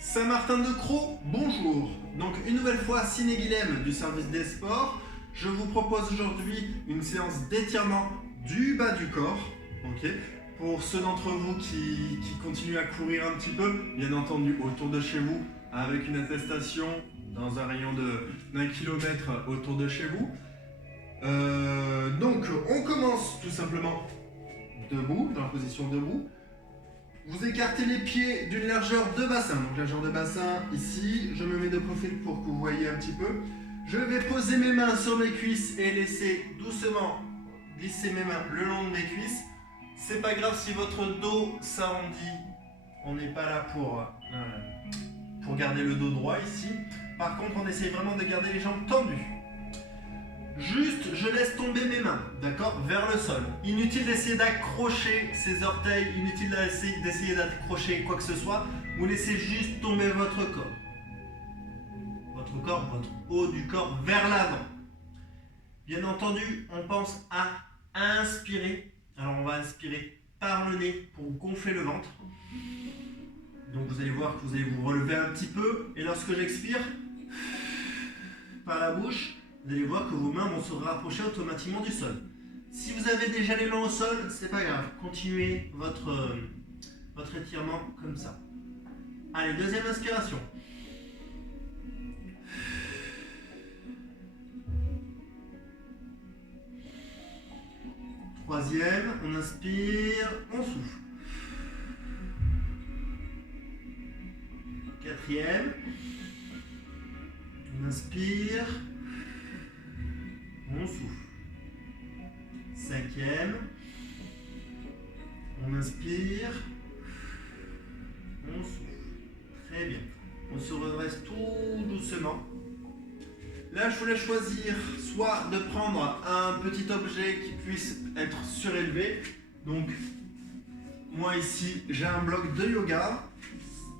Saint-Martin-de-Crau, bonjour. Donc une nouvelle fois, Ciné Guilhem du service des sports. Je vous propose aujourd'hui une séance d'étirement du bas du corps. Ok. Pour ceux d'entre vous qui continuent à courir un petit peu, bien entendu autour de chez vous, avec une attestation dans un rayon d'1 kilomètre autour de chez vous. Donc on commence tout simplement debout, dans la position debout. Vous écartez les pieds d'une largeur de bassin. Donc largeur de bassin ici, je me mets de profil pour que vous voyez un petit peu. Je vais poser mes mains sur mes cuisses et laisser doucement glisser mes mains le long de mes cuisses. C'est pas grave si votre dos s'arrondit. On n'est pas là pour garder le dos droit ici. Par contre, on essaye vraiment de garder les jambes tendues. Juste, je laisse tomber mes mains, d'accord, vers le sol. Inutile d'essayer d'accrocher ses orteils, inutile d'essayer d'accrocher quoi que ce soit. Vous laissez juste tomber votre corps. Votre haut du corps vers l'avant. Bien entendu, on pense à inspirer. Alors on va inspirer par le nez pour gonfler le ventre. Donc vous allez voir que vous allez vous relever un petit peu. Et lorsque j'expire, par la bouche, vous allez voir que vos mains vont se rapprocher automatiquement du sol. Si vous avez déjà les mains au sol, c'est pas grave. Continuez votre étirement comme ça. Allez, deuxième inspiration. Troisième, on inspire, on souffle. Quatrième, on inspire, on souffle. Cinquième, on inspire, on souffle. Très bien. On se redresse tout doucement. Là, je voulais choisir soit de prendre un petit objet qui puisse être surélevé. Donc, moi ici, j'ai un bloc de yoga.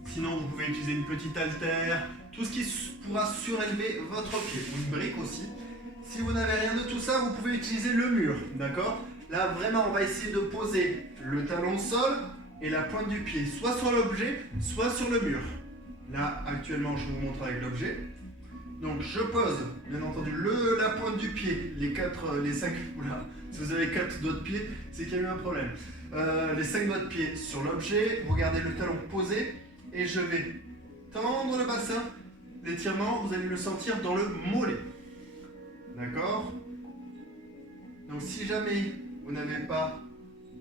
Sinon, vous pouvez utiliser une petite haltère, tout ce qui pourra surélever votre pied. Une brique aussi. Si vous n'avez rien de tout ça, vous pouvez utiliser le mur, d'accord? Là, vraiment, on va essayer de poser le talon au sol et la pointe du pied, soit sur l'objet, soit sur le mur. Là, actuellement, je vous montre avec l'objet. Donc, je pose, bien entendu, la pointe du pied, les 5, si vous avez 4 doigts de pied, c'est qu'il y a eu un problème. Les 5 doigts de pied sur l'objet, vous gardez le talon posé et je vais tendre le bassin. L'étirement, vous allez le sentir dans le mollet. D'accord? Donc si jamais vous n'avez pas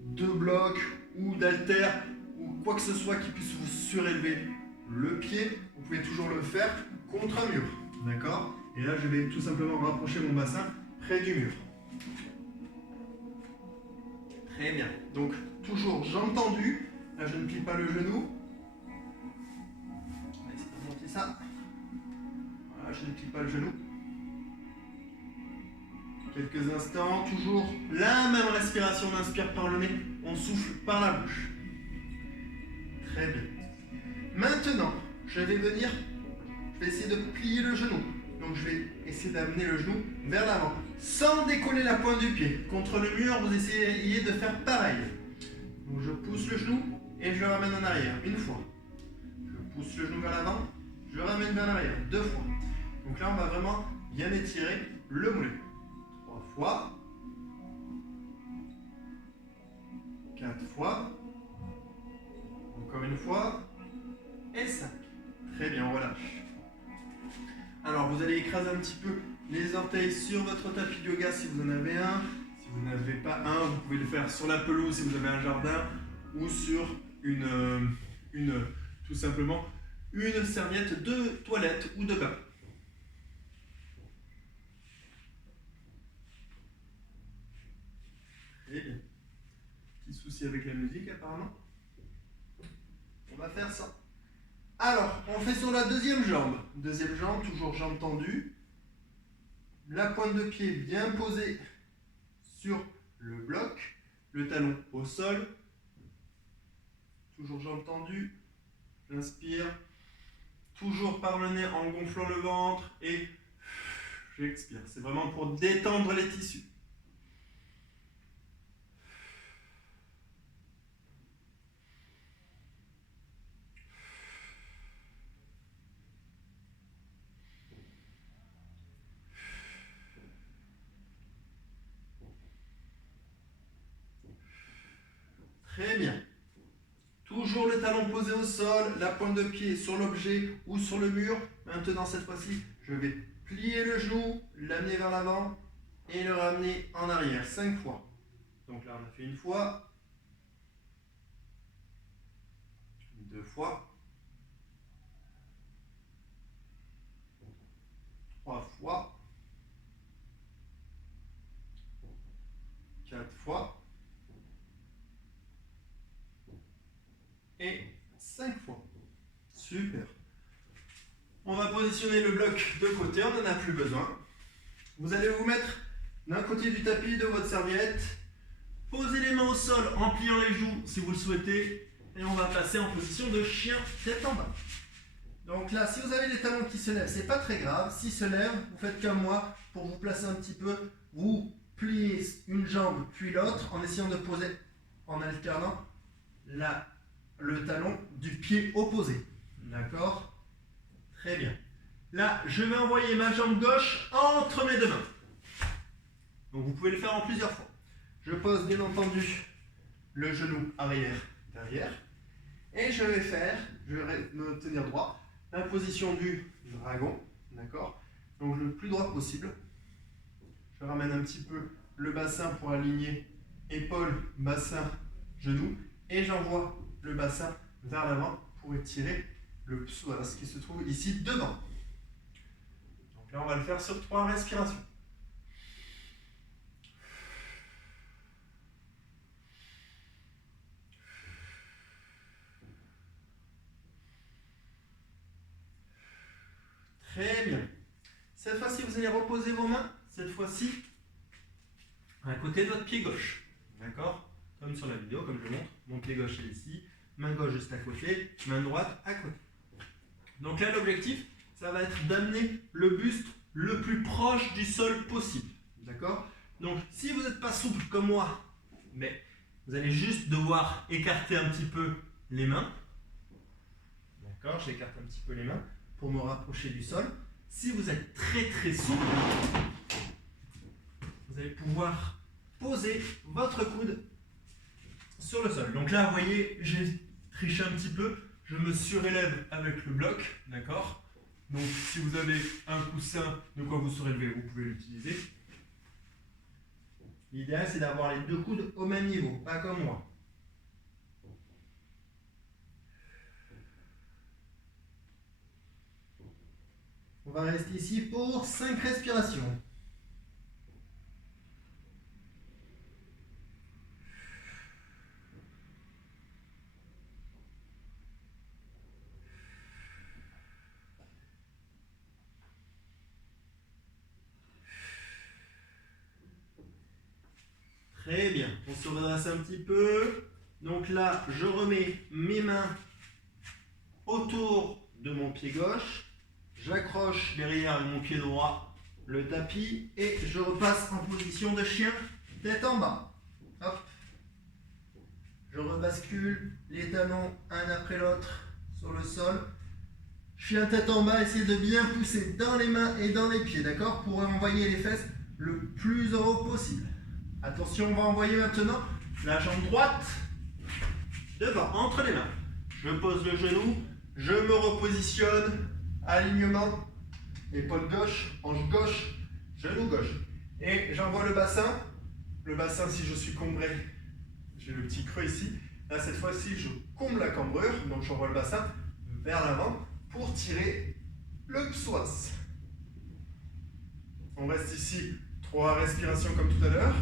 de bloc ou d'haltère ou quoi que ce soit qui puisse vous surélever le pied, vous pouvez toujours le faire contre un mur. D'accord? Et là, je vais tout simplement rapprocher mon bassin près du mur. Très bien. Donc toujours jambes tendues. Là, je ne plie pas le genou. On va essayer de monter ça. Voilà, je ne plie pas le genou. Quelques instants, toujours la même respiration, on inspire par le nez, on souffle par la bouche. Très bien. Maintenant, je vais essayer de plier le genou. Donc je vais essayer d'amener le genou vers l'avant, sans décoller la pointe du pied. Contre le mur, vous essayez de faire pareil. Donc je pousse le genou et je le ramène en arrière, une fois. Je pousse le genou vers l'avant, je le ramène vers l'arrière, 2 fois. Donc là, on va vraiment bien étirer le mollet. 3 fois, 4 fois, encore une fois, et 5. Très bien, on relâche. Alors, vous allez écraser un petit peu les orteils sur votre tapis de yoga si vous en avez un. Si vous n'avez pas un, vous pouvez le faire sur la pelouse si vous avez un jardin ou sur tout simplement une serviette de toilette ou de bain. Très bien. Petit souci avec la musique apparemment. On va faire ça. Alors, on fait sur la deuxième jambe. Deuxième jambe, toujours jambe tendue. La pointe de pied bien posée sur le bloc. Le talon au sol. Toujours jambe tendue. J'inspire. Toujours par le nez en gonflant le ventre. Et j'expire. C'est vraiment pour détendre les tissus. talon posé au sol, la pointe de pied sur l'objet ou sur le mur. Maintenant, cette fois-ci, je vais plier le genou, l'amener vers l'avant et le ramener en arrière 5 fois. Donc là, on a fait une fois, 2 fois, 3 fois, 4 fois et 5 fois. Super. On va positionner le bloc de côté, on n'en a plus besoin. Vous allez vous mettre d'un côté du tapis de votre serviette. Posez les mains au sol en pliant les joues si vous le souhaitez. Et on va passer en position de chien tête en bas. Donc là, si vous avez les talons qui se lèvent, c'est pas très grave. S'ils se lèvent, vous faites comme moi pour vous placer un petit peu. Vous pliez une jambe puis l'autre en essayant de poser en alternant le talon du pied opposé. D'accord? Très bien. Là, je vais envoyer ma jambe gauche entre mes deux mains. Donc vous pouvez le faire en plusieurs fois. Je pose bien entendu le genou arrière derrière. Et je vais me tenir droit, la position du dragon. D'accord? Donc le plus droit possible. Je ramène un petit peu le bassin pour aligner épaule, bassin, genou. Et j'envoie le bassin vers l'avant pour étirer le psoas qui se trouve ici devant. Donc là, on va le faire sur 3 respirations. Très bien. Cette fois-ci, vous allez reposer vos mains, cette fois-ci, à côté de votre pied gauche. D'accord? Comme sur la vidéo, comme je montre. Mon pied gauche est ici, main gauche juste à côté, main droite à côté. Donc là, l'objectif, ça va être d'amener le buste le plus proche du sol possible. D'accord? Donc, si vous n'êtes pas souple comme moi, mais vous allez juste devoir écarter un petit peu les mains. D'accord? J'écarte un petit peu les mains pour me rapprocher du sol. Si vous êtes très très souple, vous allez pouvoir poser votre coude sur le sol. Donc là, vous voyez, j'ai triché un petit peu. Je me surélève avec le bloc, d'accord? Donc si vous avez un coussin de quoi vous surélever, vous pouvez l'utiliser. L'idéal, c'est d'avoir les deux coudes au même niveau, pas comme moi. On va rester ici pour 5 respirations. Très bien, on se redresse un petit peu. Donc là, je remets mes mains autour de mon pied gauche. J'accroche derrière mon pied droit le tapis et je repasse en position de chien, tête en bas. Hop. Je rebascule les talons un après l'autre sur le sol. Chien tête en bas, essayez de bien pousser dans les mains et dans les pieds, d'accord? Pour envoyer les fesses le plus en haut possible. Attention, on va envoyer maintenant la jambe droite devant, entre les mains. Je pose le genou, je me repositionne, alignement, épaule gauche, hanche gauche, genou gauche. Et j'envoie le bassin. Le bassin, si je suis cambré, j'ai le petit creux ici. Là, cette fois-ci, je comble la cambrure, donc j'envoie le bassin vers l'avant pour tirer le psoas. On reste ici, 3 respirations comme tout à l'heure.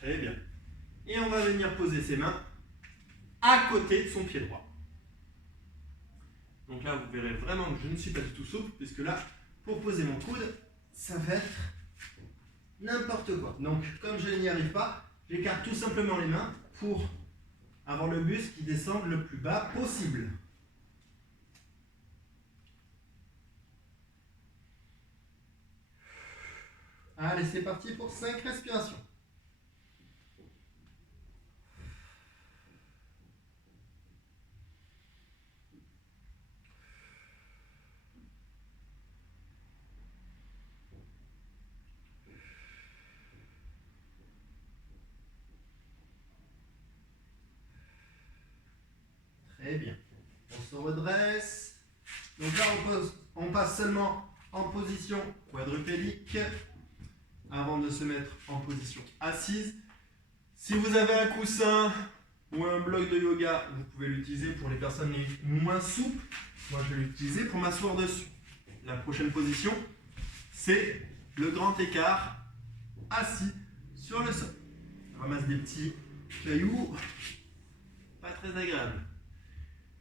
Très bien. Et on va venir poser ses mains à côté de son pied droit. Donc là, vous verrez vraiment que je ne suis pas du tout souple, puisque là, pour poser mon coude, ça va être n'importe quoi. Donc, comme je n'y arrive pas, j'écarte tout simplement les mains pour avoir le buste qui descende le plus bas possible. Allez, c'est parti pour 5 respirations. Très bien. On se redresse. Donc là, on passe seulement en position quadrupédique avant de se mettre en position assise. Si vous avez un coussin ou un bloc de yoga, vous pouvez l'utiliser pour les personnes les moins souples. Moi, je vais l'utiliser pour m'asseoir dessus. La prochaine position, c'est le grand écart assis sur le sol. On ramasse des petits cailloux, pas très agréable.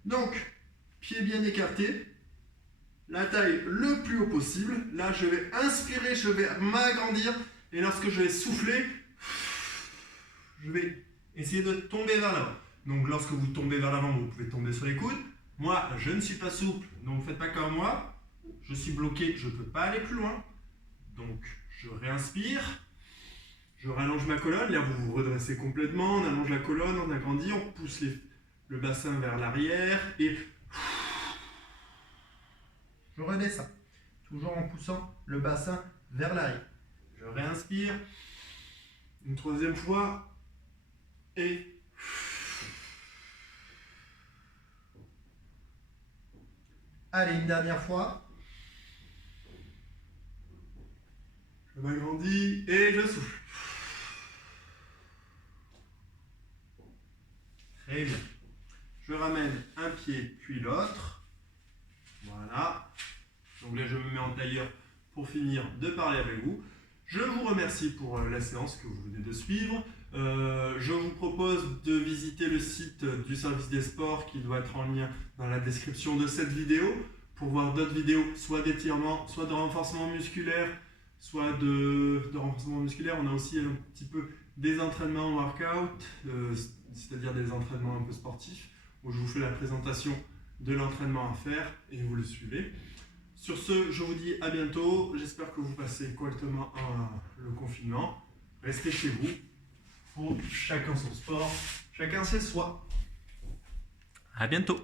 Donc, pieds bien écartés, la taille le plus haut possible. Là, je vais inspirer, je vais m'agrandir. Et lorsque je vais souffler, je vais essayer de tomber vers l'avant. Donc, lorsque vous tombez vers l'avant, vous pouvez tomber sur les coudes. Moi, je ne suis pas souple, donc ne faites pas comme moi. Je suis bloqué, je ne peux pas aller plus loin. Donc, je réinspire. Je rallonge ma colonne. Là, vous vous redressez complètement. On allonge la colonne, on agrandit, on pousse le bassin vers l'arrière et je redescends. Toujours en poussant le bassin vers l'arrière. Je réinspire. Une troisième fois. Et allez, une dernière fois. Je m'agrandis et je souffle. Très bien. Je ramène un pied puis l'autre. Voilà. Donc là, je me mets en tailleur pour finir de parler avec vous. Je vous remercie pour la séance que vous venez de suivre. Je vous propose de visiter le site du service des sports qui doit être en lien dans la description de cette vidéo pour voir d'autres vidéos, soit d'étirement, soit de renforcement musculaire, soit de renforcement musculaire. On a aussi un petit peu des entraînements workout, c'est-à-dire des entraînements un peu sportifs, où je vous fais la présentation de l'entraînement à faire et vous le suivez. Sur ce, je vous dis à bientôt. J'espère que vous passez correctement le confinement. Restez chez vous. Pour chacun son sport, chacun ses soi. À bientôt.